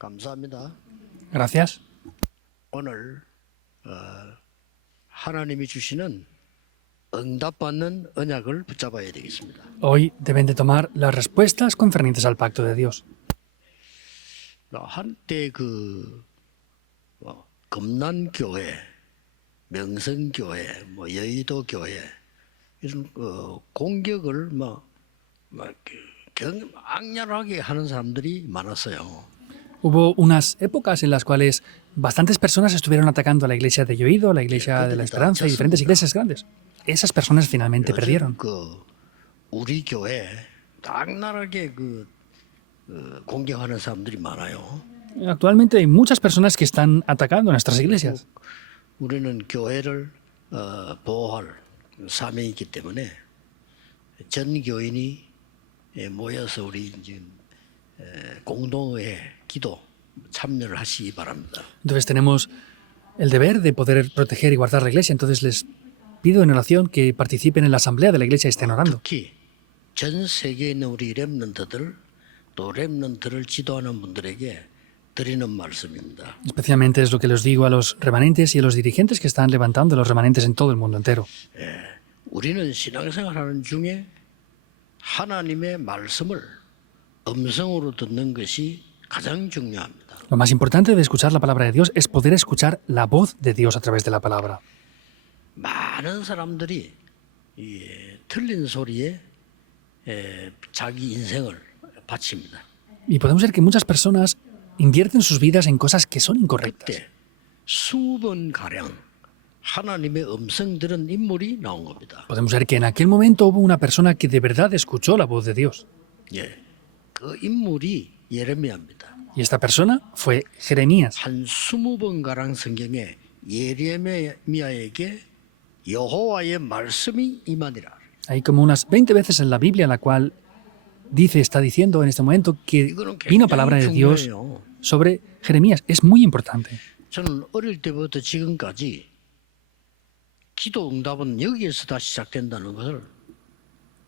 감사합니다. Gracias. 오늘 하나님이 주시는 응답받는 언약을 붙잡아야 되겠습니다. Hoy deben de tomar las respuestas concernientes al pacto de Dios. 한때 금난교회, 명성교회, 여의도교회 이런 공격을 악랄하게 하는 사람들이 많았어요. Hubo unas épocas en las cuales bastantes personas estuvieron atacando a la iglesia de Yoido, a la iglesia de la Esperanza y diferentes iglesias grandes. Esas personas finalmente perdieron. 우리 교회 악랄하게 공격하는 사람들이 많아요. Actualmente hay muchas personas que están atacando a nuestras iglesias. 우리는 교회를 보호할 사명이 있기 때문에 전 교인이 모여서 우리 지금 공동의 기도 참여를 하시기 바랍니다. Entonces tenemos el deber de poder proteger y guardar la iglesia. Entonces les pido en oración que participen en la asamblea de la iglesia y estén orando. 특히 전 세계에 있는 우리 렘넌트들 또 렘넌트를 지도하는 분들에게 드리는 말씀입니다. Especialmente es lo que les digo a los remanentes y a los dirigentes que están levantando los remanentes en todo el mundo entero. 우리는 신앙생활하는 중에 하나님의 말씀을 음성으로 듣는 것이 가장 중요합니다. Lo más importante de escuchar la palabra de Dios es poder escuchar la voz de Dios a través de la palabra. 많은 사람들이 틀린 소리에 자기 인생을 바칩니다. Y podemos ver que muchas personas invierten sus vidas en cosas que son incorrectas. 그때 20번 가량 하나님의 음성 들은 인물이 나온 겁니다. Podemos ver que en aquel momento hubo una persona que de verdad escuchó la voz de Dios. 그 인물이 예레미야입니다. Y esta persona fue Jeremías. 한 20번 가량 성경에 예레미야에게 여호와의 말씀이 임하니라. Hay como unas 20 veces en la Biblia en la cual está diciendo en este momento que vino palabra de Dios sobre Jeremías. Es muy importante. 저는 어릴 때부터 지금까지 기도 응답은 여기에서 다 시작된다는 것을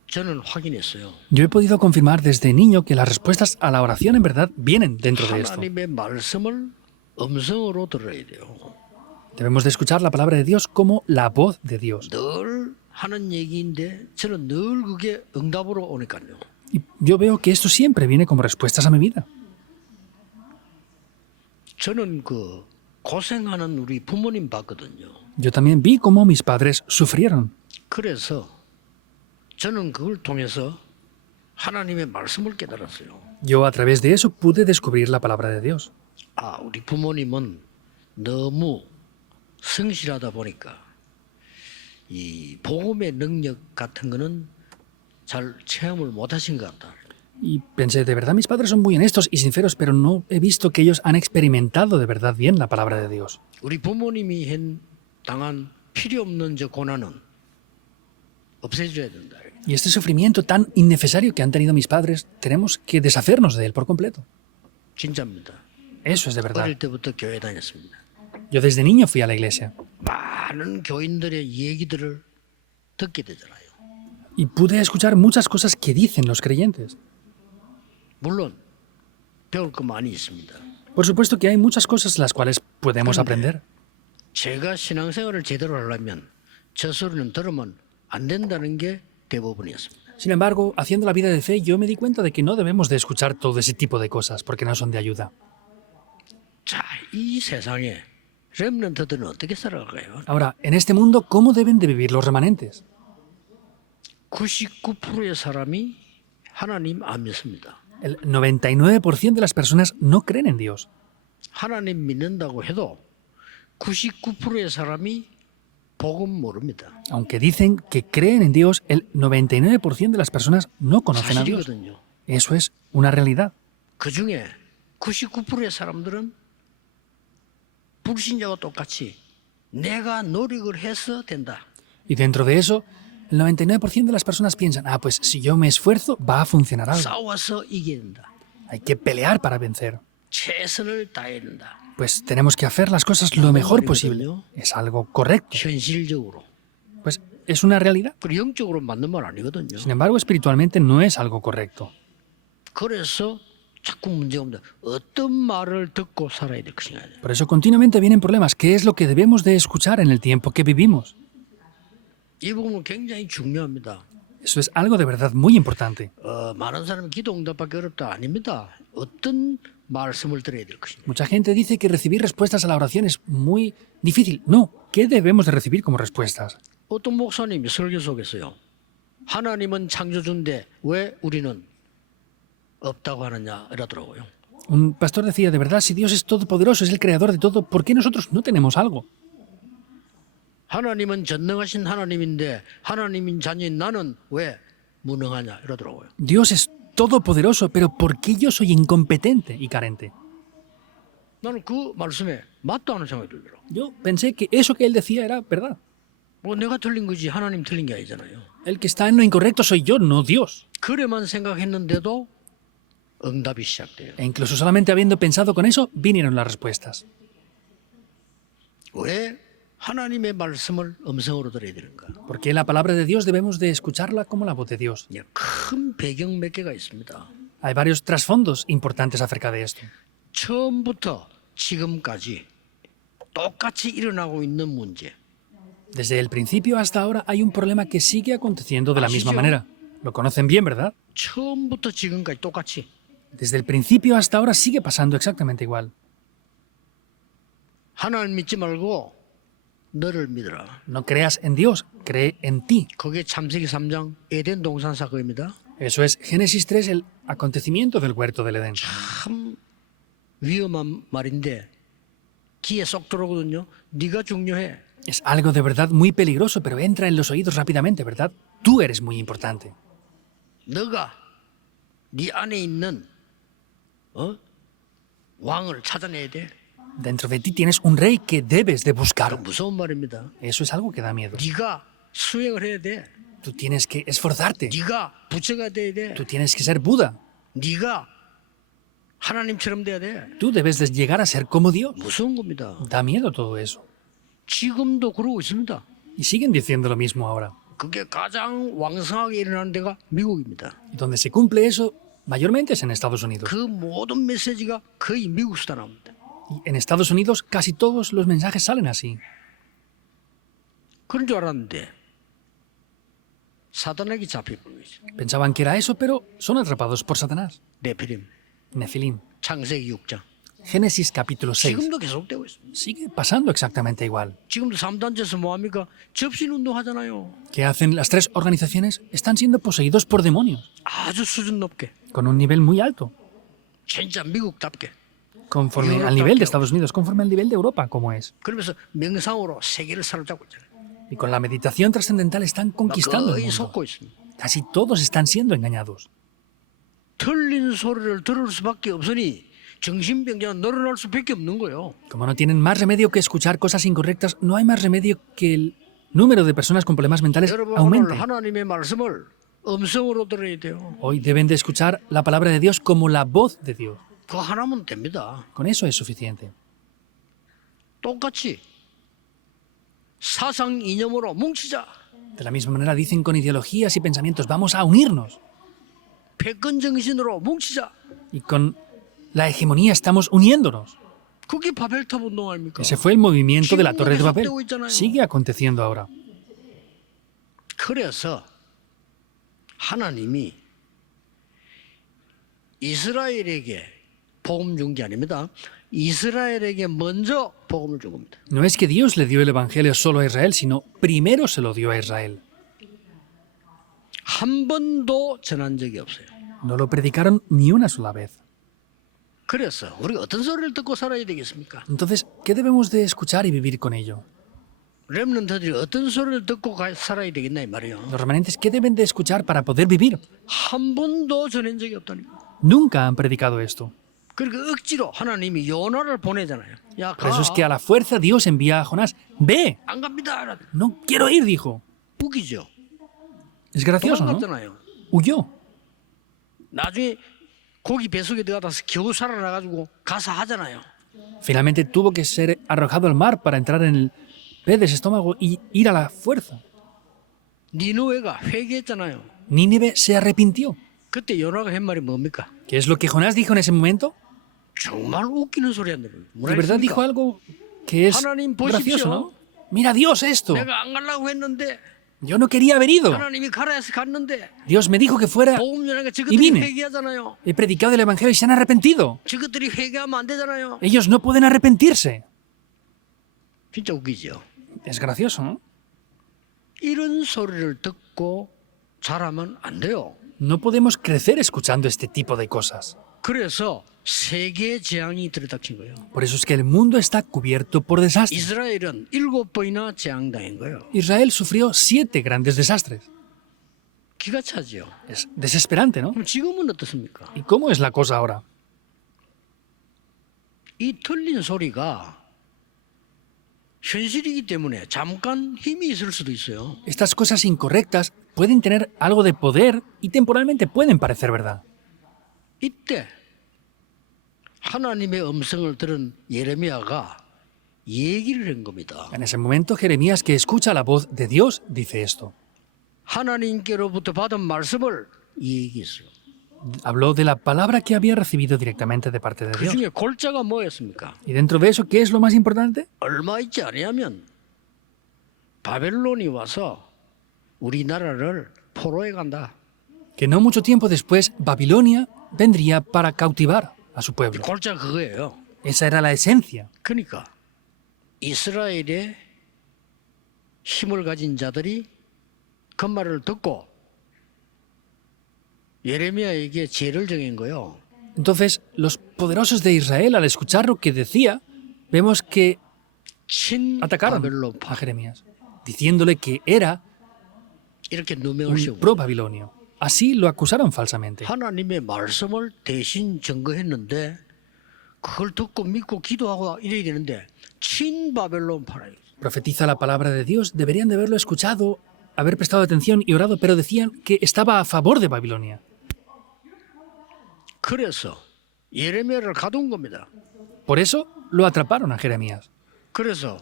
저는 확인했어요. Yo he podido confirmar desde niño que las respuestas a la oración en verdad vienen dentro de esto. 하나님의 말씀을 음성으로 들어야 돼요. Debemos de escuchar la palabra de Dios como la voz de Dios. 늘 하는 얘기인데 저는 늘 그게 응답으로 오니까요. Y yo veo que esto siempre viene como respuestas a mi vida. 저는 고생하는 우리 부모님 봤거든요. Yo también vi cómo mis padres sufrieron. 그래서 저는 그걸 통해서 하나님의 말씀을 깨달았어요. Yo a través de eso pude descubrir la palabra de Dios. 우리 부모님은 너무 성실하다 보니까 이 복음의 능력 같은 거는 잘 체험을 못 하신 것 같다. Y pensé, de verdad mis padres son muy honestos y sinceros, pero no he visto que ellos han experimentado de verdad bien la palabra de Dios. 우리 부모님이 당한 필요 없는 저 고난은 없애줘야 된다. Y este sufrimiento tan innecesario que han tenido mis padres, tenemos que deshacernos de él por completo. 진짜입니다. Eso es de verdad. 어릴 때부터 교회 다녔습니다. Yo desde niño fui a la iglesia 많은 교인들의 얘기들을 듣게 되잖아요. y pude escuchar muchas cosas que dicen los creyentes. 물론 배울 거 많이 있습니다. Por supuesto que hay muchas cosas las cuales podemos aprender. 제가 신앙생활을 제대로 하려면 저 소리는 들으면 안 된다는 게 대부분이었습니다. Sin embargo, haciendo la vida de fe, yo me di cuenta de que no debemos de escuchar todo ese tipo de cosas porque no son de ayuda. 자, 이 세상에 렘넌트들은 어떻게 살아가요? Ahora, en este mundo, ¿cómo deben de vivir los remanentes? 99%의 사람이 하나님 안 믿습니다. El 99% de las personas no creen en Dios. 하나님 믿는다고 해도 99%의 사람이 복음 모릅니다. Aunque dicen que creen en Dios, el 99% de las personas no conocen a Dios. 사실이거든요. Eso es una realidad. 그 중에 99%의 사람들은 불신자와 똑같이 내가 노력을 해서 된다. Y dentro de eso, el 99% de las personas piensan, pues si yo me esfuerzo, va a funcionar algo. 싸워서 이겨야 된다. Hay que pelear para vencer. 최선을 다해야 된다. Pues tenemos que hacer las cosas lo mejor posible. Es algo correcto. 현실적으로. Pues es una realidad. 그리고 영적으로 맞는 말 아니거든요. Sin embargo, espiritualmente no es algo correcto. 그래서 자꾸 문제가 옵니다. 어떤 말을 듣고 살아야 될 것인가. Por eso continuamente vienen problemas. ¿Qué es lo que debemos de escuchar en el tiempo que vivimos? 이 부분은 굉장히 중요합니다. Eso es algo de verdad muy importante. 많은 사람이 기도 응답받기 어렵다. 아닙니다. 어떤 말씀을 들어야 될 것인가. Mucha gente dice que recibir respuestas a la oración es muy difícil. No, ¿qué debemos de recibir como respuestas? 어떤 목사님이 설교 속에서요. 하나님은 창조주인데 왜 우리는 없다고 하느냐 이러더라고요. Un pastor decía, de verdad, si Dios es todopoderoso, es el creador de todo, ¿por qué nosotros no tenemos algo? 하나님은 전능하신 하나님인데 하나님인 자녀인 나는 왜 무능하냐 이러더라고요. Dios es todopoderoso, pero ¿por qué yo soy incompetente y carente? 나는 그 말씀에 맞다 하는 생각이 들더라고요. Yo pensé que eso que él decía era verdad. 뭐 내가 틀린 거지 하나님 틀린 게 아니잖아요. El que está en lo incorrecto soy yo, no Dios. 그래만 생각했는데도 응답이 시작돼요. E incluso solamente habiendo pensado con eso, vinieron las respuestas. 왜 하나님의 말씀을 음성으로 들어야 되는가? Porque la palabra de Dios debemos de escucharla como la voz de Dios. 큰 배경 몇 개가 있습니다. Hay varios trasfondos importantes acerca de esto. 처음부터 지금까지 똑같이 일어나고 있는 문제. Desde el principio hasta ahora hay un problema que sigue aconteciendo de la misma manera. Lo conocen bien, ¿verdad? 처음부터 지금까지 똑같이. Desde el principio hasta ahora sigue pasando exactamente igual. 하나님 믿지 말고 너를 믿어라. No creas en Dios, cree en ti. 그게 창세기 3장 에덴 동산 사건입니다. Eso es Génesis 3, el acontecimiento del huerto del Edén. 참 위험한 말인데 귀에 쏙 들어오거든요. 네가 중요해. Es algo de verdad muy peligroso, pero entra en los oídos rápidamente, ¿verdad? Tú eres muy importante. 너가 네 안에 있는 왕을 찾아내야 돼. Dentro de ti tienes un rey que debes de buscar. 무서운 말입니다. Eso es algo que da miedo. 네가 수행을 해야 돼. Tú tienes que esforzarte. 네가 부처가 돼야 돼. Tú tienes que ser Buda. 네가 하나님처럼 돼야 돼. Tú debes de llegar a ser como Dios. 무서운 겁니다. Da miedo todo eso. 지금도 그러고 있습니다. Y siguen diciendo lo mismo ahora. 그게 가장 왕성하게 일어나는 데가 미국입니다. Y donde se cumple eso, mayormente es en Estados Unidos. 그 모든 메시지가 거의 미국에서 나옵니다. Y en Estados Unidos casi todos los mensajes salen así. 그런 줄 알았는데 사단에게 잡혀버린 거죠. Pensaban que era eso, pero son atrapados por Satanás. 네피림, Nefilim. 창세기 6장. Génesis capítulo 6. 지금도 계속되고 있습니다. Sigue pasando exactamente igual. 지금도 3단체에서 뭐합니까? 접신운동 하잖아요. ¿Qué hacen las tres organizaciones? Están siendo poseídos por demonios, 아주 수준 높게. con un nivel muy alto, 진짜 미국답게. conforme al nivel de Estados Unidos, conforme al nivel de Europa, como es. 그러면서 명상으로 세계를 사로잡고 있잖아요. Y con la meditación trascendental están conquistando el 거의 mundo. 속고 있습니다. Casi todos están siendo engañados. 틀린 소리를 들을 수밖에 없으니 정신병자는 늘어날 수밖에 없는 거예요. Como no tienen más remedio que escuchar cosas incorrectas, no hay más remedio que el número de personas con problemas mentales 여러분 aumente. 오늘 하나님의 말씀을 음성으로 들어야 돼요. Hoy deben de escuchar la palabra de Dios como la voz de Dios. 그거 하나면 됩니다. Con eso es suficiente. 똑같이 사상 이념으로 뭉치자. De la misma manera dicen con ideologías y pensamientos, vamos a unirnos. 패권 정신으로 뭉치자. Y con la hegemonía estamos uniéndonos. 그게 바벨탑 운동 아닙니까? Ese fue el movimiento de la Torre de Babel. 계속되고 있잖아요. Sigue aconteciendo ahora. 그래서 하나님이 이스라엘에게 복음 준 게 아닙니다. 이스라엘에게 먼저 복음을 준 겁니다. No es que Dios le dio el Evangelio solo a Israel, sino primero se lo dio a Israel. 한 번도 전한 적이 없어요. No lo predicaron ni una sola vez. 그래서 우리가 어떤 소리를 듣고 살아야 되겠습니까? Entonces, ¿qué debemos de escuchar y vivir con ello? 렘넌트들이 어떤 소리를 듣고 살아야 되겠나 이 말이에요. Los remanentes, ¿qué deben de escuchar para poder vivir? 한 번도 전한 적이 없다니까. Nunca han predicado esto. 그러니까 억지로 하나님이 요나를 보내잖아요. 야, Por eso es 가. que a la fuerza Dios envía a Jonás. ¡Ve! 안 갑니다. No quiero ir, dijo. 웃기죠. Es gracioso, ¿no? 도망갔잖아요. Huyó. 나중에 고기 배속에 들어가서 겨우 살아나가지고 가서 하잖아요. Finalmente tuvo que ser arrojado al mar para entrar en el pez de ese estómago y ir a la fuerza. 니누에가 회개했잖아요. Nínive se arrepintió. 그때 요나가 한 말이 뭡니까? ¿Qué es lo que Jonás dijo en ese momento? 정말 웃기는 소리 안 들어요. De verdad dijo algo que es 하나님 gracioso, 보십시오. ¿no? Mira Dios esto. 내가 안 가려고 했는데 Yo no quería haber ido. 하나님이 가라 해서 갔는데 Dios me dijo que fuera. 복음 전하니까 Y 저것들이 vine. 회개하잖아요. He predicado el Evangelio y se han arrepentido. 저것들이 회개하면 안 되잖아요. Ellos no pueden arrepentirse. 진짜 웃기죠. Es gracioso, ¿no? 이런 소리를 듣고 자라면 안 돼요. No podemos crecer escuchando este tipo de cosas. 그래서 세계의 재앙이 들이닥친 거예요. Por eso es que el mundo está cubierto por desastres. 이스라엘은 7번이나 재앙당한 거예요. Israel sufrió 7 grandes desastres. 기가 차죠. Es desesperante, ¿no? 그럼 지금은 어떻습니까? ¿Y cómo es la cosa ahora? 이 틀린 소리가 현실이기 때문에 잠깐 힘이 있을 수도 있어요. Estas cosas incorrectas pueden tener algo de poder y temporalmente pueden parecer verdad. 이때 하나님의 음성을 들은 예레미야가 얘기를 한 겁니다. En ese momento, Jeremías, que escucha la voz de Dios, dice esto. 하나님께로부터 받은 말씀을 얘기했어요. Habló de la palabra que había recibido directamente de parte de 그 Dios. 중에 골자가 뭐였습니까? Y dentro de eso, ¿qué es lo más importante? 얼마 있지 않으면 바벨론이 와서 우리나라를 포로해 간다. Que no mucho tiempo después, Babilonia vendría para cautivar a su pueblo. 골자 그거예요. Esa era la esencia. 그러니까 이스라엘의 힘을 가진 자들이 그 말을 듣고 예레미야에게 죄를 정한 거예요. Entonces, los poderosos de Israel, al escuchar lo que decía, vemos que 친 atacaron 바벨론파 a Jeremías, diciéndole que era 이렇게 누명을 un 씌우고 pro-babilonio. Así lo acusaron falsamente. 하나님의 말씀을 대신 증거했는데 그걸 듣고 믿고 기도하고 이래야 되는데 친 바벨론파라. Profetiza la palabra de Dios, deberían de haberlo escuchado, haber prestado atención y orado, pero decían que estaba a favor de Babilonia. 그래서 예레미야를 가둔 겁니다. Por eso lo atraparon a Jeremías. 그래서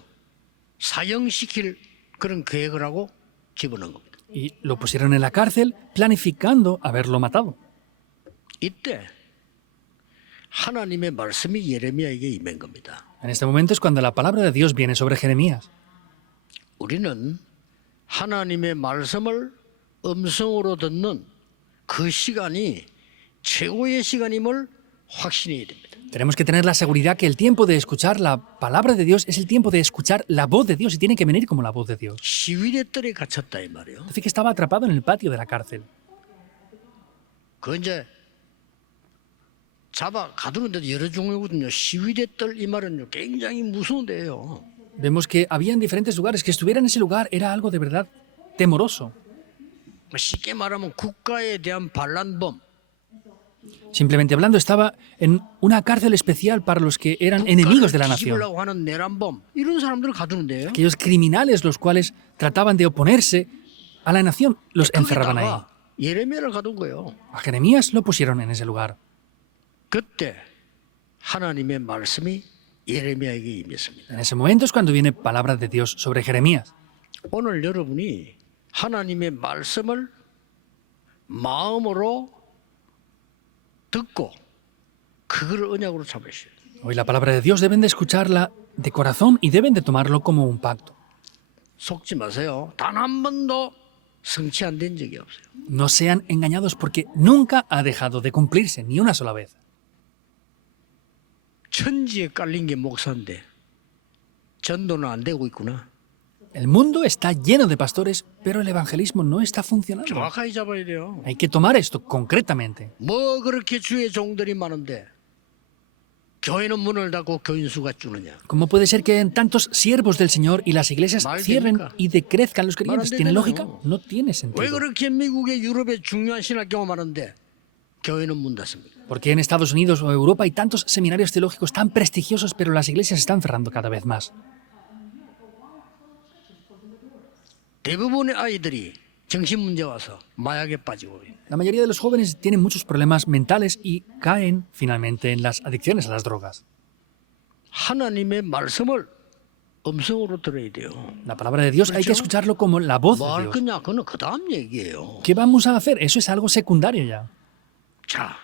사형시킬 그런 계획을 하고 집어넣은 겁니다. Y lo pusieron en la cárcel planificando haberlo matado. 이때 하나님의 말씀이 예레미야에게 임한 겁니다. En este momento es cuando la palabra de Dios viene sobre Jeremías. 우리는 하나님의 말씀을 음성으로 듣는 그 시간이 최고의 시간임을 확신해야 됩니다. Tenemos que tener la seguridad que el tiempo de escuchar la palabra de Dios es el tiempo de escuchar la voz de Dios y tiene que venir como la voz de Dios. 시위대 뜰에 갇혔다 이 말이에요. Dice que estaba atrapado en el patio de la cárcel. 그 이제 잡아 가두는데도 여러 종류거든요. 시위대 뜰 이 말은 굉장히 무서운 데예요. Vemos que había en diferentes lugares. Que estuviera en ese lugar era algo de verdad temoroso. 쉽게 말하면 국가에 대한 반란범, Simplemente hablando, estaba en una cárcel especial para los que eran enemigos de la nación. 뒤집으려고 하는 내란범 이런 사람들을 가두는데요. Aquellos criminales los cuales trataban de oponerse a la nación, los encerraban ahí. 거기다가 예레미야를 가둔 거예요. A Jeremías lo pusieron en ese lugar. 그때 하나님의 말씀이 예레미야에게 임했습니다. En ese momento es cuando viene palabra de Dios sobre Jeremías. 오늘 여러분이 하나님의 말씀을 마음으로 듣고 그걸 언약으로 잡으셔야 돼요. Hoy la palabra de Dios deben de escucharla de corazón y deben de tomarlo como un pacto. 속지 마세요. 단 한 번도 성취 안 된 적이 없어요. No sean engañados porque nunca ha dejado de cumplirse, ni una sola vez. 천지에 깔린 게 목사인데 전도는 안 되고 있구나. El mundo está lleno de pastores, pero el evangelismo no está funcionando. 정확하게 잡아야 돼요. Hay que tomar esto concretamente. 뭐 그렇게 주의 종들이 많은데 교회는 문을 닫고 교인 수가 주느냐. ¿Cómo puede ser que hayan tantos siervos del Señor y las iglesias Mal cierren 됩니까? y decrezcan los creyentes? 말 안 ¿Tiene lógica? 되잖아요. No tiene 왜 sentido. 그렇게 미국에 유럽에 중요한 신학교가 많은데 교회는 문 닫습니까? Porque en Estados Unidos o Europa hay tantos seminarios teológicos tan prestigiosos, pero las iglesias están cerrando cada vez más. 대부분의 아이들이 정신 문제 와서 마약에 빠지고 La mayoría de los jóvenes tienen muchos problemas mentales y caen finalmente en las adicciones a las drogas. 하나님의 말씀을 음성으로 들어야 돼요. La palabra de Dios hay que escucharlo como la voz de 뭐 할 Dios. 거냐? 그건 그 다음 얘기예요. ¿Qué vamos a hacer? Eso es algo secundario ya. 자,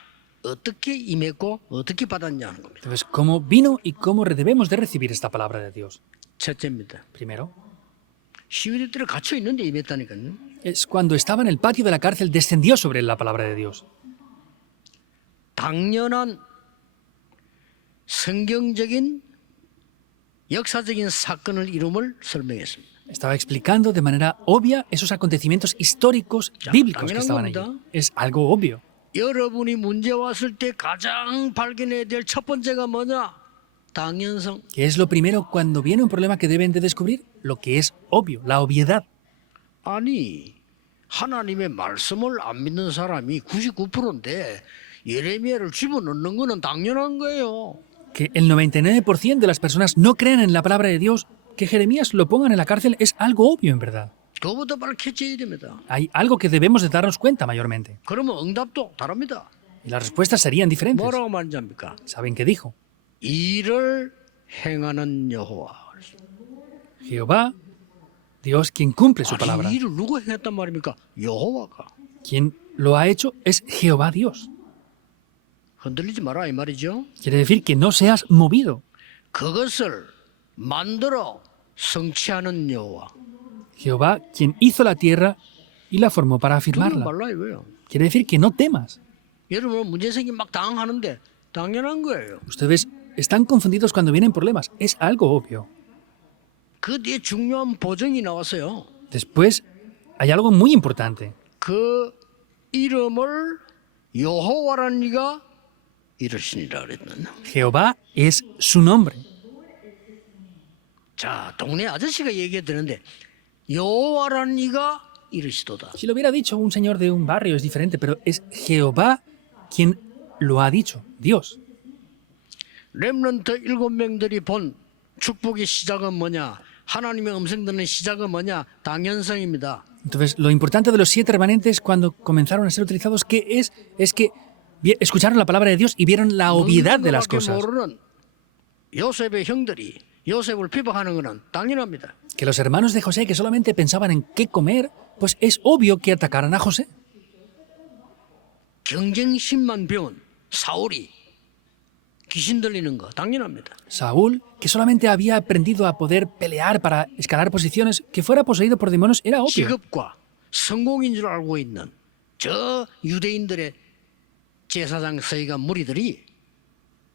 어떻게 임했고 어떻게 받았냐 하는 겁니다. Entonces, ¿cómo vino y cómo debemos de recibir esta palabra de Dios? 첫째입니다. Primero, 시위대들에 갇혀 있는데 임했다니까요. es cuando estaba en el patio de la cárcel, descendió sobre él la palabra de Dios. 당연한 성경적인 역사적인 사건을 이름을 설명했습니다. Estaba explicando de manera obvia esos acontecimientos históricos bíblicos que estaban allí. Es algo obvio. 여러분이 문제 왔을 때 가장 발견해야 될 첫 번째가 뭐냐? 당연성. ¿Qué es lo primero cuando viene un problema que deben de descubrir? Lo que es obvio, la obviedad. 아니, 하나님의 말씀을 안 믿는 사람이 99%인데 예레미야를 집어넣는 거는 당연한 거예요. Que el 99% de las personas no creen en la palabra de Dios, que Jeremías lo pongan en la cárcel es algo obvio en verdad. 그거부터 밝혀져야 됩니다. Hay algo que debemos de darnos cuenta mayormente. 그러면 응답도 다릅니다. Y las respuestas serían diferentes. 뭐라고 말인지 압니까? ¿Saben qué dijo? 일을 행하는 여호와. Jehová, Dios quien cumple su palabra. 아니, 일을 누가 행했단 말입니까? 여호와가. Quien lo ha hecho es Jehová Dios. 흔들리지 마라 이 말이죠. Quiere decir que no seas movido. 그것을 만들어 성취하는 여호와. Jehová, quien hizo la tierra y la formó para 두려워 afirmarla. 말라 이거예요. Quiere decir que no temas. 여러분 문제 생기 막 당황하는데 당연한 거예요. Ustedes están confundidos cuando vienen problemas. Es algo obvio. 그 뒤에 중요한 보정이 나왔어요. Después, hay algo muy importante. 그 이름을 여호와라는 이가 이르시니라 그랬나? Jehová es su nombre. 자, 동네 아저씨가 얘기해 드는데 여호와라는 이가 이르시도다. Si lo hubiera dicho un señor de un barrio es diferente, pero es Jehová quien lo ha dicho, Dios. 렘넌트 7명들이 본 축복의 시작은 뭐냐? 하나님의 음성 듣는 시작은 뭐냐? 당연성입니다. Entonces, lo importante de los 7 remanentes cuando comenzaron a ser utilizados, ¿qué es? Es que escucharon la palabra de Dios y vieron la obviedad de las cosas. 모르는 요셉의 형들이 요셉을 비방하는 것은 당연합니다. Que los hermanos de José, que solamente pensaban en qué comer, pues es obvio que atacaran a José. 경쟁심만 배운 사울이 귀신 들리는 거 당연합니다. Saúl, que solamente había aprendido a poder pelear para escalar posiciones, que fuera poseído por demonios era obvio. 직업과 성공인 줄 알고 있는 저 유대인들의 제사장 서기관 무리들이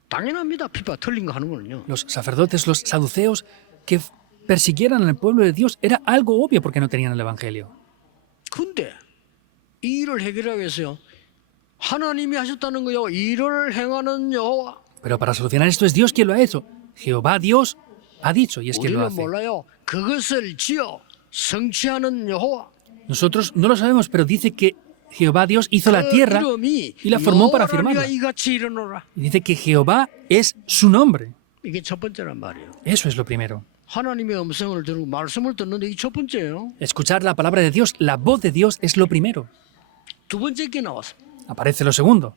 당연합니다. 피파 틀린 거 하는 거는요. Los sacerdotes, los saduceos, que persiguieran al pueblo de Dios era algo obvio porque no tenían el Evangelio. 근데 이 일을 해결하기 위해서요. 하나님이 하셨다는 거요. 일을 행하는 여호와. Pero para solucionar esto es Dios quien lo ha hecho. Jehová Dios ha dicho y es quien lo 우리는 hace. 몰라요. 그것을 지어 성취하는 여호와. Nosotros no lo sabemos, pero dice que Jehová Dios hizo la tierra 이름이 y la formó para 여호와라 afirmarla. 이같이 일어나라. Y dice que Jehová es su nombre. 이게 첫 번째란 말이에요. Eso es lo primero. 하나님의 음성을 들고 말씀을 듣는데 이 첫 번째예요. Escuchar la palabra de Dios, la voz de Dios es lo primero. 두 번째 게 나왔어요. Aparece lo segundo.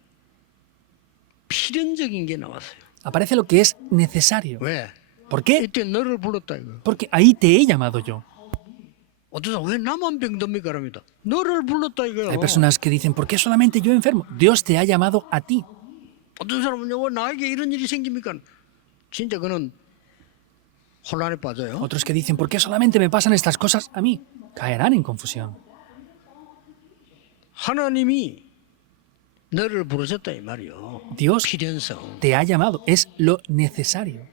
필연적인 게 나왔어요. Aparece lo que es necesario. 왜? ¿Por qué? 이때 너를 불렀다 이거. Porque ahí te he llamado yo. 어떤 사람 왜 나만 병듭니까? 그럽니다. 너를 불렀다 이거요. Hay personas que dicen, ¿por qué solamente yo enfermo? Dios te ha llamado a ti. 어떤 사람은요, 왜 나에게 이런 일이 생깁니까? 진짜 그는 혼란에 빠져요. Otros que dicen, ¿por qué solamente me pasan estas cosas a mí? Caerán en confusión. 하나님이 너를 부르셨다 이 말이요. Dios 필연성. te ha llamado. Es lo necesario.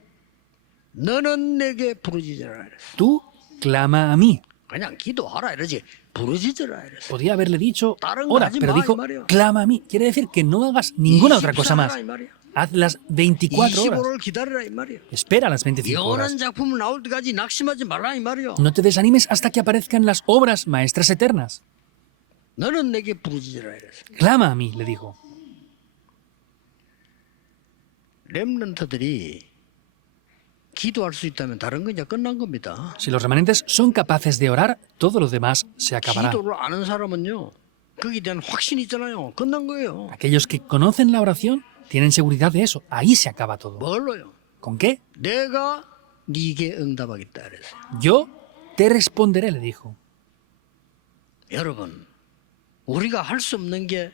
너는 내게 부르짖으라 이랬어. Tú clama a mí. 그냥 기도하라 이러지. 부르짖으라 이랬어. Podía haberle dicho, 다른 거 ora, 하지 pero 마, dijo, 이 말이야. clama a mí. Quiere decir que no hagas ninguna otra cosa más. 24 이 말이야. Haz las 24 horas. 25를 기다리라 이 말이야. Espera las 25 horas. 영원한 작품 나올 때까지 낙심하지 말라 이 말이야. No te desanimes hasta que aparezcan las obras maestras eternas. 너는 내게 부르짖으라 이랬어. Clama a mí, le dijo. 렘넌트들이 기도할 수 있다면 다른 건 이제 끝난 겁니다. Si los remanentes son capaces de orar, todo lo demás se acabará. 기도를 아는 사람은요. 거기에 대한 확신이 있잖아요. 끝난 거예요. Aquellos que conocen la oración tienen seguridad de eso. Ahí se acaba todo. 뭘로요? ¿Con qué? 내가 네게 응답하겠다 그랬어요. Yo te responderé, le dijo. 여러분, 우리가 할 수 없는 게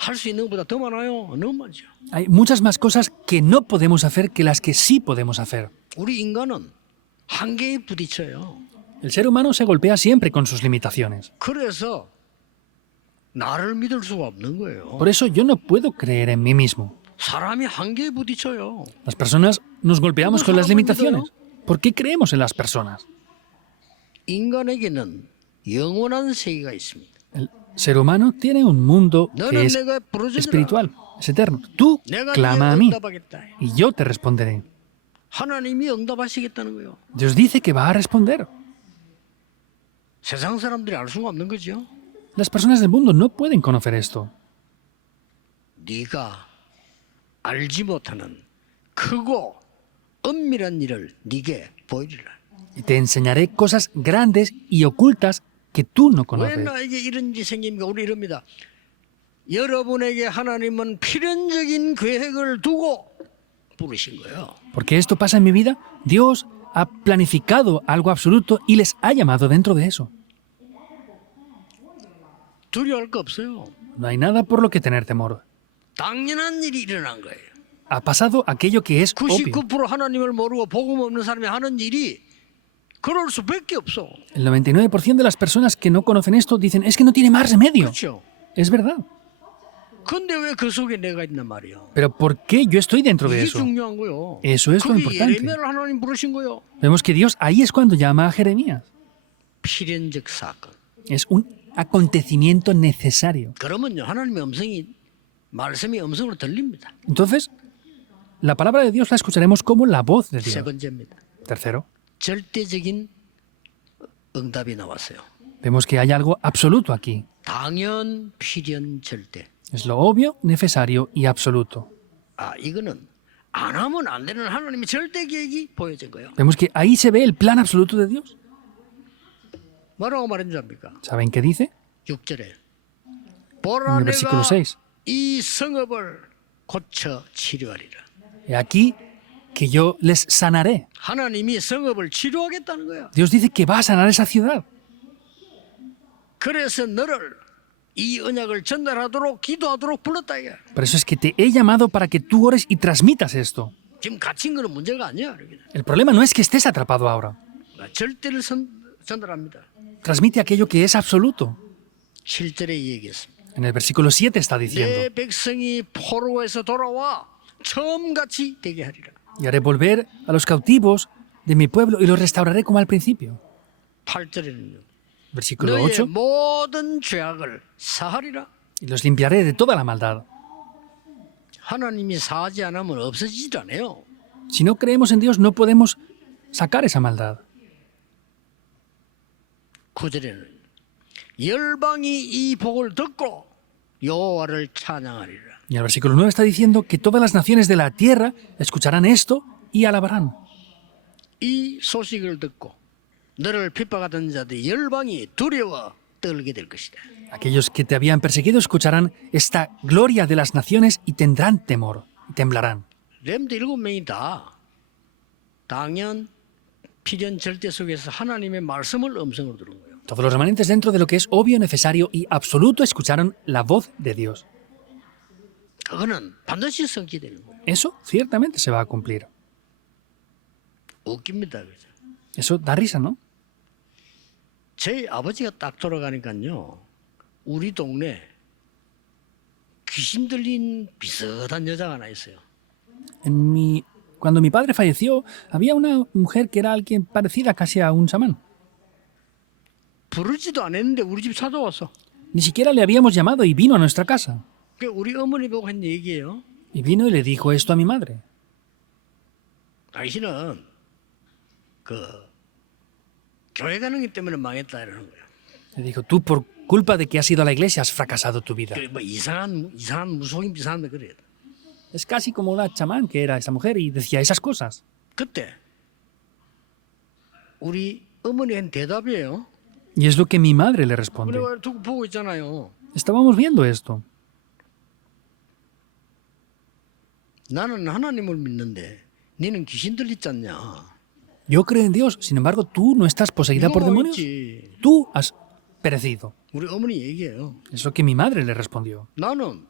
할 수 있는 것보다 더 많아요. 너무 많죠. Hay muchas más cosas que no podemos hacer que las que sí podemos hacer. 우리 인간은 한계에 부딪혀요. El ser humano se golpea siempre con sus limitaciones. 그래서 나를 믿을 수가 없는 거예요. Por eso yo no puedo creer en mí mismo. 사람이 한계에 부딪혀요. Las personas nos golpeamos con las limitaciones. ¿Por qué creemos en las personas? 인간에게는 영원한 세계가 있습니다. El ser humano tiene un mundo que 너는 es 내가 부르짖으라. espiritual, es eterno. Tú 내가 clama a 네게 mí 응답하겠다. y yo te responderé. 하나님이 응답하시겠다는 거예요. Dios dice que va a responder. 세상 사람들이 알 수가 없는 거죠. Las personas del mundo no pueden conocer esto. 네가 알지 못하는 크고 은밀한 일을 네게 보이리라. Y te enseñaré cosas grandes y ocultas que tú no 왜 conoces. 나에게 이런 일이 생깁니까? 우리 이럽니다. 여러분에게 하나님은 필연적인 계획을 두고 부르신 거예요. Porque esto pasa en mi vida, Dios ha planificado algo absoluto y les ha llamado dentro de eso. 두려워할 거 없어요. No hay nada por lo que tener temor. 당연한 일이 일어난 거예요. Ha pasado aquello que es obvio. 99% 하나님을 모르고 복음 없는 사람이 하는 일이 그럴 수밖에 없어. El 99% de las personas que no conocen esto dicen, es que no tiene más remedio. 그렇죠. Es verdad. 근데 왜 그 속에 내가 있단 말이야? Pero ¿por qué yo estoy dentro de 이게 eso? 중요한 거요. Eso es lo 그게 importante. 예레미야를 하나님 부르신 거요. Vemos que Dios ahí es cuando llama a Jeremías. 필연적 사건. Es un acontecimiento necesario. 그러면요 하나님의 말씀이 음성으로 들립니다. Entonces, la palabra de Dios la escucharemos como la voz de 세 Dios. 번째입니다. Tercero, 절대적인 응답이 나왔어요. vemos que hay algo absoluto aquí. 당연, 필연, 절대. Es lo obvio, necesario y absoluto. 아 이거는 안 하면 안 되는 하나님의 절대 계획이 보여진 거예요. Vemos que ahí se ve el plan absoluto de Dios. 뭐라고 말했는지 압니까? ¿Saben qué dice? 6절에 En 보라 el versículo 내가 6. 이 성읍을 고쳐 치료하리라. He aquí que yo les sanaré. 하나님이 성읍을 치료하겠다는 거야. Dios dice que va a sanar esa ciudad. 그래서 너를 이 언약을 전달하도록 기도하도록 불렀다 이게. Por eso es que te he llamado para que tú ores y transmitas esto. 지금 갇힌 거는 문제가 아니야. 여기는. El problema no es que estés atrapado ahora. 절대를 전달합니다. Transmite aquello que es absoluto. 7절에 얘기했습니다. En el versículo 7 está 내 diciendo, 백성이 포로에서 돌아와 처음같이 되게 하리라. y haré volver a los cautivos de mi pueblo y los restauraré como al principio. 8절에는요. Versículo 너의 8, 모든 죄악을 사하리라. y los limpiaré de toda la maldad. 하나님이 사하지 않으면 없어지질 않아요. Si no creemos en Dios, no podemos sacar esa maldad. 9절에는 열방이 이 복을 듣고 여호와를 찬양하리라. Y el versículo 9 está diciendo que todas las naciones de la tierra escucharán esto y alabarán. 이 소식을 듣고 너를 핍박하던 자들 열방이 두려워 떨게 될 것이다. Aquellos que te habían perseguido escucharán esta gloria de las naciones y tendrán temor y temblarán. 렘드 7명이 다 당연 필연 절대 속에서 하나님의 말씀을 음성으로 들은 거예요. Todos los remanentes dentro de lo que es obvio, necesario y absoluto escucharon la voz de Dios. 그거는 반드시 성취되는 거예요. Eso ciertamente se va a cumplir. 웃깁니다. 그죠? Eso da risa, ¿no? 제 아버지가 딱 돌아가니까요. 우리 동네 귀신 들린 비슷한 여자가 하나 있어요. Cuando mi padre falleció, había una mujer que era alguien parecida casi a un chamán. 부르지도 않았는데 우리 집 찾아왔어. Ni siquiera le habíamos llamado y vino a nuestra casa. 그 우리 어머니 보고 한 얘기예요. Y vino y le dijo esto a mi madre. 당신은 그 교회 가는 것 때문에 망했다 이러는 거예요. Le dijo, tú por culpa de que has ido a la iglesia has fracasado tu vida. 뭐 이상한 무속인 비슷한데 그래요. Es casi como una chamán que era esa mujer y decía esas cosas. 그때 우리 어머니 한 대답이에요. Y es lo que mi madre le responde. 우리가 두고 보고 있잖아요. Estábamos viendo esto. 나는 하나님을 믿는데 너는 귀신 들리지 않냐? Yo creo en Dios, sin embargo, tú no estás poseída por 이거 demonios. 있지. Tú has perecido. 우리 어머니 얘기해요. Es lo que mi madre le respondió. 나는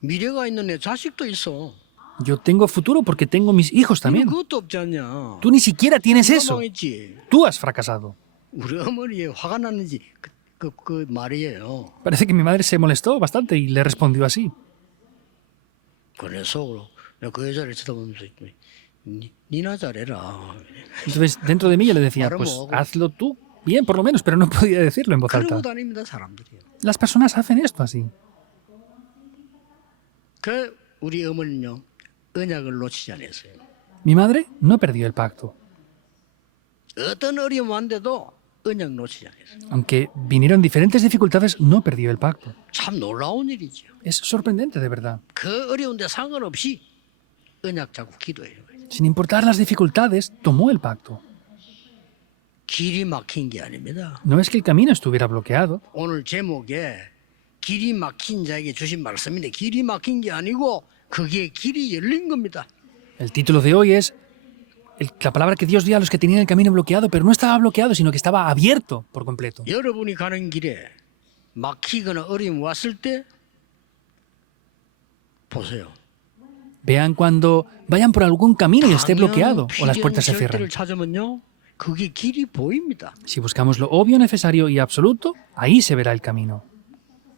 미래가 있는 내 자식도 있어. Yo tengo futuro porque tengo mis hijos 너는 también. 그것도 없지 않냐? Tú ni siquiera tienes 네가 eso. 망했지. Tú has fracasado. 우리 어머니에 화가 났는지 그 말이에요. Parece que mi madre se molestó bastante y le respondió así. 그래 속으로 내가 그 여자를 쳐다보면서 니나 잘해라. Entonces, dentro de mí yo le decía, Claro, pues mo- hazlo tú bien, por lo menos, pero no podía decirlo en voz 그러고 alta. 다닙니다 사람들이. Las personas hacen esto así. 그 우리 어머니는요 언약을 놓치지 않았어요. Mi madre no perdió el pacto. 어떤 어려움 왔는데도 언약 놓치지 않았어요. Aunque vinieron diferentes dificultades, no perdió el pacto. 참 놀라운 일이죠. Es sorprendente, de verdad. 그 어려운데 상관없이 언약 잡고 기도해요. Sin importar las dificultades, tomó el pacto. 길이 막힌 게 아닙니다. No es que el camino estuviera bloqueado. 오늘 제목에 길이 막힌 자에게 주신 말씀인데 길이 막힌 게 아니고 그게 길이 열린 겁니다. El título de hoy es la palabra que Dios dio a los que tenían el camino bloqueado, pero no estaba bloqueado, sino que estaba abierto por completo. 여러분이 가는 길에 막히거나 어려움이 왔을 때 보세요. Vean cuando vayan por algún camino y esté bloqueado o las 필연 puertas se cierran. 절대를 찾으면요. 그게 길이 보입니다. Si buscamos lo obvio, necesario y absoluto, ahí se verá el camino.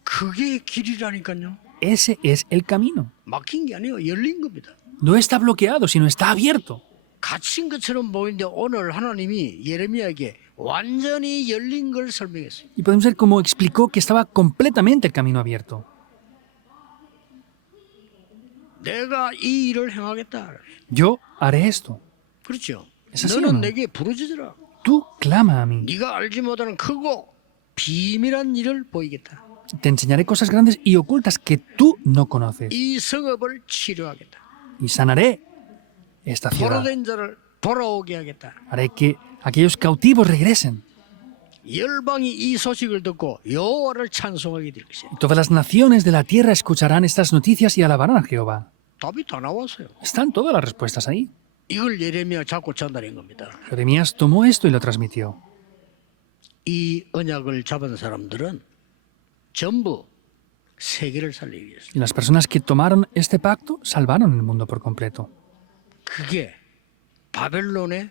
그게 길이라니까요. Ese es el camino. 막힌 게 아니에요. 열린 겁니다. No está bloqueado, sino está abierto. 갇힌 것처럼 보이는데 오늘 하나님이 예레미야에게 완전히 열린 걸 설명했어요. Y podemos ver cómo explicó que estaba completamente el camino abierto. 내가 이 일을 행하겠다. Yo haré esto. 그렇죠. Es así o no? 너는 내게 부르짖으라. Tú clama a mí. 네가 알지 못하는 크고 비밀한 일을 보이겠다. Te enseñaré cosas grandes y ocultas que tú no conoces. 이 성읍을 치료하겠다. Y sanaré esta ciudad. 포로된 자를 돌아오게 하겠다. Haré que aquellos cautivos regresen. 열방이 이 소식을 듣고 여호와를 찬송하게 될 것이야. Y todas las naciones de la tierra escucharán estas noticias y alabarán a Jehová. 답이 다 나왔어요. Están todas las respuestas ahí. 이걸 예레미야 잡고 전달한 겁니다. Jeremías tomó esto y lo transmitió. 이 언약을 잡은 사람들은 전부 세계를 살리기 위해서. Y las personas que tomaron este pacto salvaron el mundo por completo. 그게 바벨론에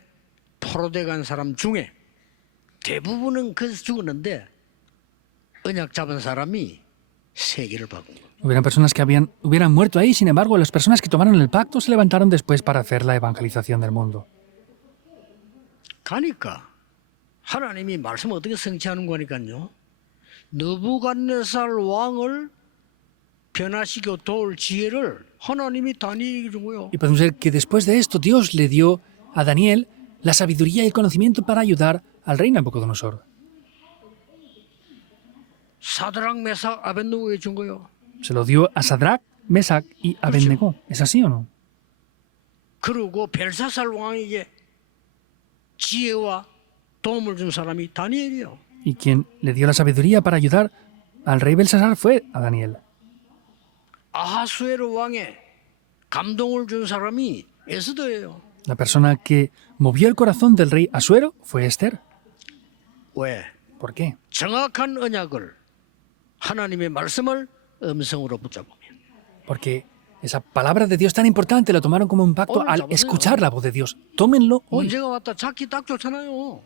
포로돼 간 사람 중에 대부분은 거기서 죽었는데 언약 잡은 사람이 세계를 바꾼 거예요. Hubieran personas que hubieran muerto ahí, sin embargo, las personas que tomaron el pacto se levantaron después para hacer la evangelización del mundo. 가니까 하나님이 말씀 어떻게 성취하는 거니까요. 느부갓네살 왕을 변화시켜 도울 지혜를 하나님이 다니엘에게 준 거예요. Y podemos ver que después de esto Dios le dio a Daniel la sabiduría y el conocimiento para ayudar al rey Nabucodonosor. 사드락 메삭 아벤노고에 준 거예요. Se lo dio a Sadrach, Mesach y Abednego. ¿Es así o no? 그리고 벨사살 왕에게 지혜와 도움을 준 사람이 다니엘이요. Y quien le dio la sabiduría para ayudar al rey Belsasar fue a Daniel. 아하수에르 왕에 감동을 준 사람이 에스더예요. La persona que movió el corazón del rey Asuero fue Esther. 왜? ¿Por qué? 정확한 언약을 하나님의 말씀을 음성으로 붙잡으면 Porque esa palabra de Dios tan importante la tomaron como un pacto al escuchar la voz de Dios. Tómenlo hoy. 문제가 왔다 찾기 딱 좋잖아요.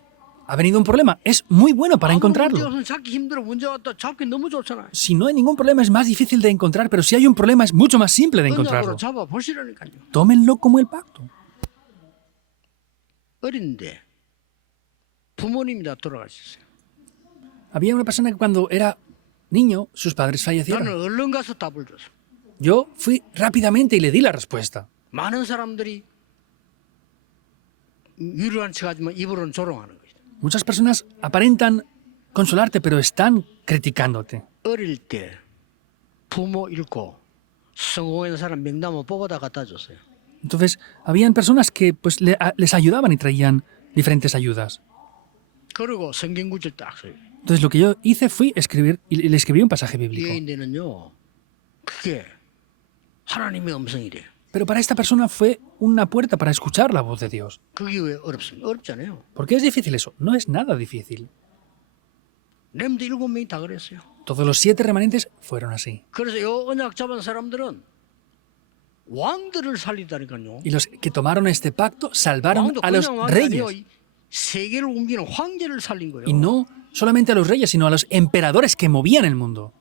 Ha venido un problema. Es muy bueno para 문제 encontrarlo. 없으면 찾기 힘들어. 문제 왔다 잡기 너무 좋잖아요. Si no hay ningún problema es más difícil de encontrar, pero si hay un problema es mucho más simple de 언약으로 encontrarlo. 잡아 보시라니까요. Tómenlo como el pacto. 어린데 부모님이 다 돌아가셨어요. Había una persona que cuando era niño sus padres 나는 fallecieron. 얼른 가서 답을 줬어. Yo fui rápidamente y le di la respuesta. 많은 사람들이 위로한 척하지만 입으로는 조롱하는 거죠. Muchas personas aparentan consolarte, pero están criticándote. 어릴 때 부모 잃고 성공한 사람 명단을 뽑아다 갖다 줬어요. Entonces, habían personas que pues, les ayudaban y traían diferentes ayudas. 그리고 성경 구절 딱 써요. Entonces, lo que yo hice fue escribir, y le escribí un pasaje bíblico. 유대인들은요, 그게 하나님의 음성이래. Pero para esta persona fue una puerta para escuchar la voz de Dios. 그게 왜 어렵습니까? 어렵잖아요. ¿Por qué es difícil eso? No es nada difícil. 렘드 7명이 다 그랬어요. Todos los 7 remanentes fueron así. 그래서 요 언약 잡은 사람들은 왕들을 살리다니까요. Y los que tomaron este pacto salvaron 왕도 a los 그냥 왕이 아니에요. reyes. 세계를 옮기는 황제를 살린 거예요. Y no solamente a los reyes, sino a los emperadores que movían el mundo.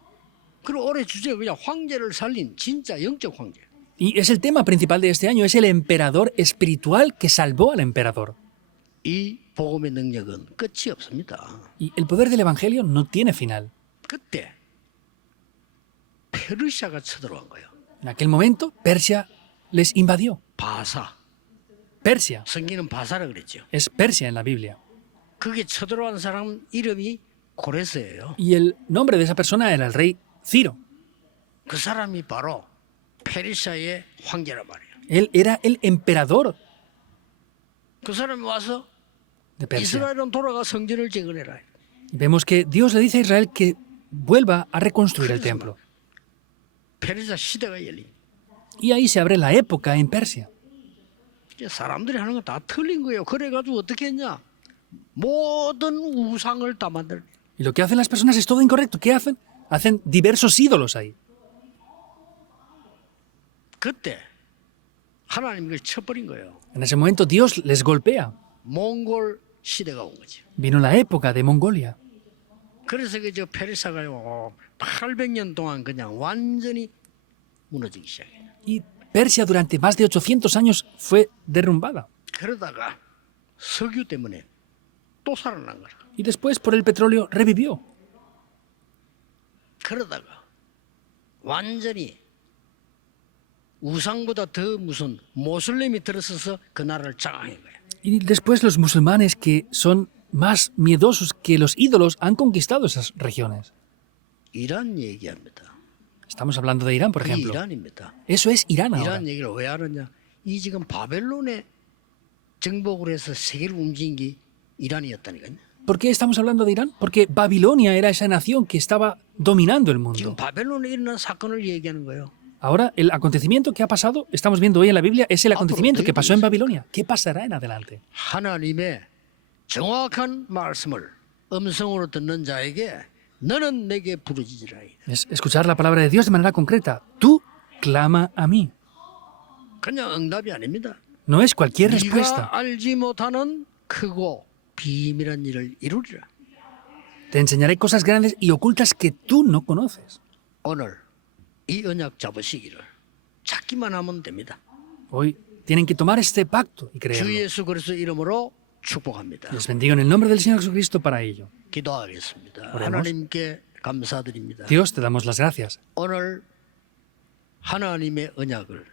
그리고 올해 주제가 그냥 황제를 살린 진짜 영적 황제. Y es el tema principal de este año, es el emperador espiritual que salvó al emperador. 이 복음의 능력은 끝이 없습니다. Y el poder del Evangelio no tiene final. 그때 페르시아가 쳐들어간 거예요. En aquel momento, Persia les invadió. 바사. Persia, 성경은 바사라 그랬죠. es Persia en la Biblia. 그게 쳐들어간 사람 이름이 고레스예요. Y el nombre de esa persona era el rey Ciro. 그 사람이 바로 페르시아의 황제란 말이에요. Él era el emperador 그 사람이 와서 de Persia. 이스라엘은 돌아가 성전을 재건해라. Y vemos que Dios le dice a Israel que vuelva a reconstruir el templo. 페르시아 시대가 열린. Y ahí se abre la época en Persia. 이제 사람들이 하는 거 다 틀린 거예요. 그래가지고 어떻게 했냐? 모든 우상을 다 만들. Y lo que hacen las personas es todo incorrecto. ¿Qué hacen? Hacen diversos ídolos ahí. 그때 하나님 그걸 쳐버린 거예요. En ese momento Dios les golpea. 몽골 시대가 온 거죠. Vino la época de Mongolia. 그래서 그저 페르시아가 800년 동안 그냥 완전히 무너지기 시작해요. Y Persia durante más de 800 años fue derrumbada. 그러다가 석유 때문에 또 살아난 거라. Y después por el petróleo revivió. 그러다가 완전히 우상보다 더 무슨 모슬렘이 들어서서 그 나라를 장악한 거예요. Y después los musulmanes que son más miedosos que los ídolos han conquistado esas regiones. 이란 얘기합니다. Estamos hablando de Irán, por 이 ejemplo. 이란입니다. Eso es Irán ahora. 이란 얘기를 왜 하느냐? 이 지금 바벨론에 정복을 해서 세계를 움직인 게 이란이었다니까요. ¿Por qué estamos hablando de Irán? Porque Babilonia era esa nación que estaba dominando el 지금 mundo. 바벨론에 일어난 사건을 얘기하는 거예요. Ahora, el acontecimiento que ha pasado, estamos viendo hoy en la Biblia, es el acontecimiento que pasó en Babilonia. ¿Qué pasará en adelante? 하나님의 정확한 말씀을 음성으로 듣는 자에게 너는 내게 부르짖으라. Es escuchar la palabra de Dios de manera concreta. Tú clama a mí. 그냥 응답이 아닙니다. No es cualquier 네가 respuesta. 알지 못하는 크고 비밀한 일을 이루리라. Te enseñaré cosas grandes y ocultas que tú no conoces. 오늘 이 언약 잡으시기를 찾기만 하면 됩니다. Hoy tienen que tomar este pacto y 주 creerlo. 예수 그리스도 이름으로 축복합니다. Les bendigo en el nombre del Señor Jesucristo para ello. 기도하겠습니다. oremos. 하나님께 감사드립니다. Dios, te damos las gracias. 오늘 하나님의 언약을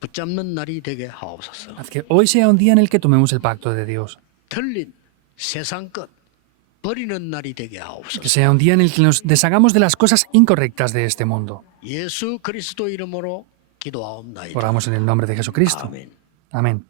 붙잡는 날이 되게 하옵소서. Haz que hoy sea un día en el que tomemos el pacto de Dios. 틀린 세상 것 버리는 날이 되게 Que 하옵소서. sea un día en el que nos deshagamos de las cosas incorrectas de este mundo. 예수 그리스도 이름으로 기도하옵나이다. Oramos en el nombre de Jesucristo. 아멘. Amén.